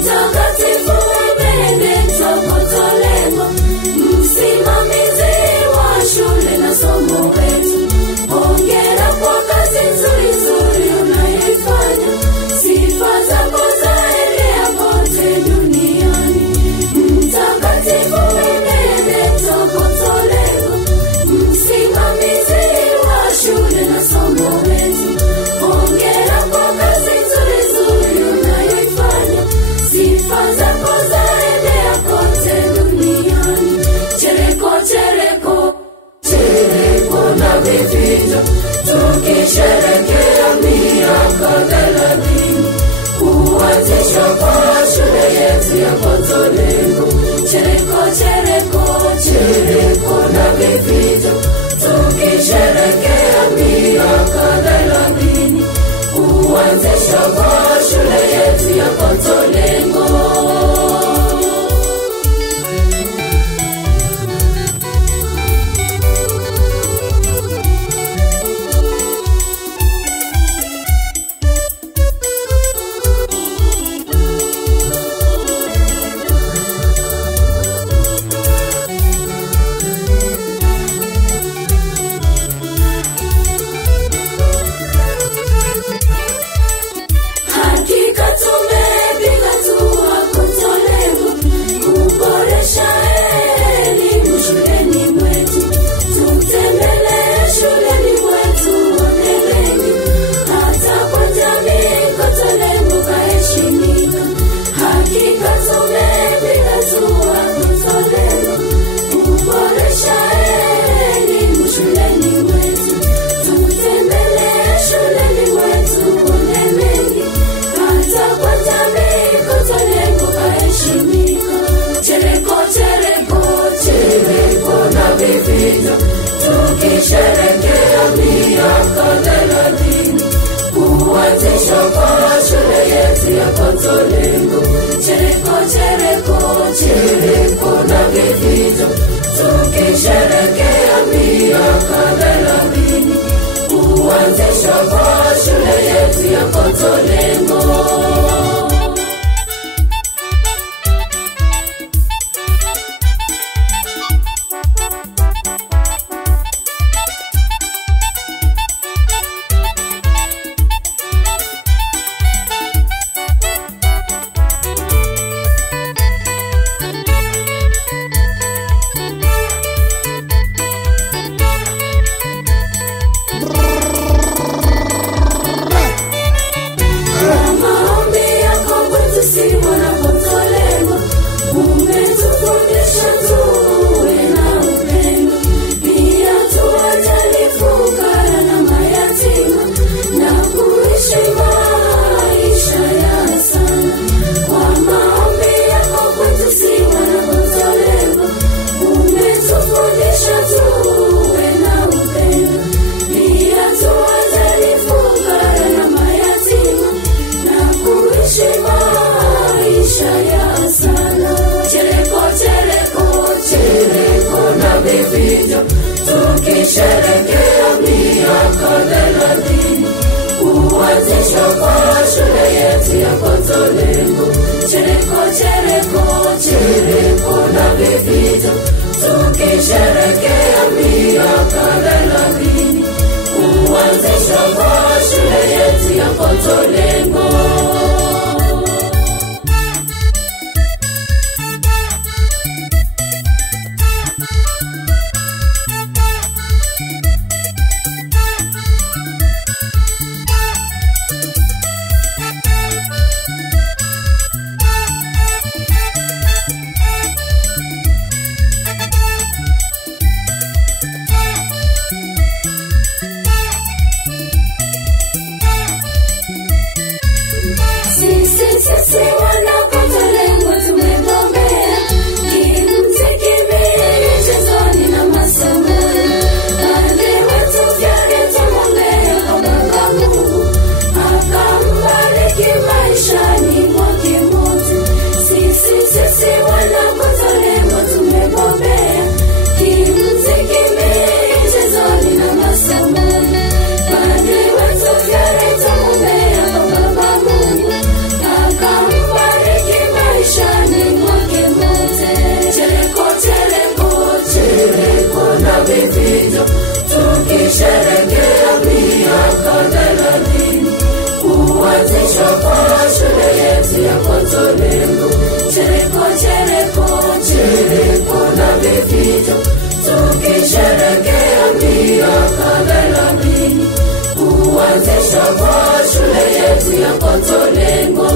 Mtakatifu Benedikto Kotolengwa, msimamizi wa shule na somo wetu, hongera kwa kazi nzuri nzuri unayoifanya. Sifa zako zaenea kote duniani. Mtakatifu Benedikto Kotolengwa, msimamizi wa shule na somo wetu, hongera kwa kazi nzuri nzuri unayoifanya. Sifa zako zaenea kote duniani. Chereko chereko chereko na vifijo, tukisherehekea miaka 30 kuanzishwa kwa shule yetu ya Kotolengwa. Chereko chereko chereko na vifijo, tukisherehekea miaka 30 kuanzishwa kwa shule yetu ya Kotolengwa. Tukisherehekea miaka 30 kuanzishwa kwa shule yetu ya Kotolengwa. Chereko chereko chereko na vifijo, tukisherehekea miaka 30 kuanzishwa kwa shule yetu ya Kotolengwa. Tukisherehekea miaka 30 kuanzishwa kwa shule yetu ya Kotolengwa. Chereko chereko chereko na vifijo, tukisherehekea miaka 30 kuanzishwa kwa shule yetu ya Kotolengwa. Padre wetu Fiore, tumuombea kwa Baba Mungu, akampa kuanzishwa kwa shule yetu ya Kotolengo. Chereko, chereko, chereko na vifijo, tukisherekea miaka 30 kuanzishwa kwa shule yetu ya Kotolengo.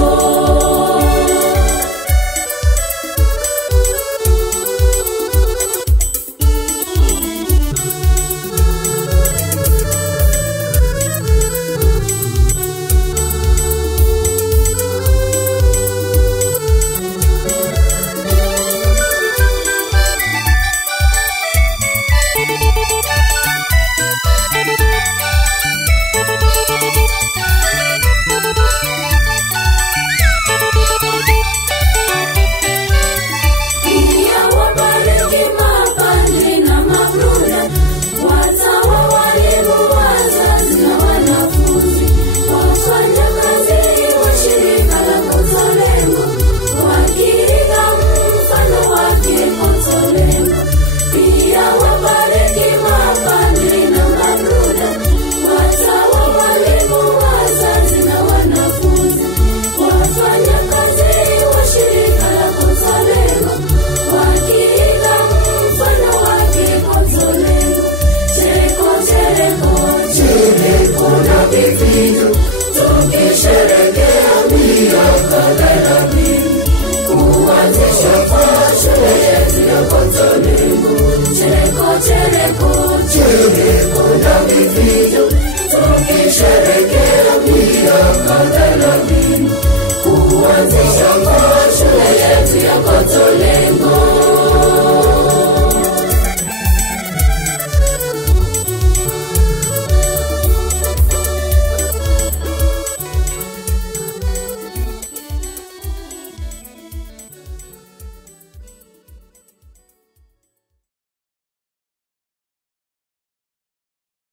Tukisherekea miaka 30 kuanzishwa kwa shule yetu ya Kotolengo. Chereko, chereko, chereko na vifijo, tukisherekea miaka 30 kuanzishwa kwa shule yetu ya Kotolengo.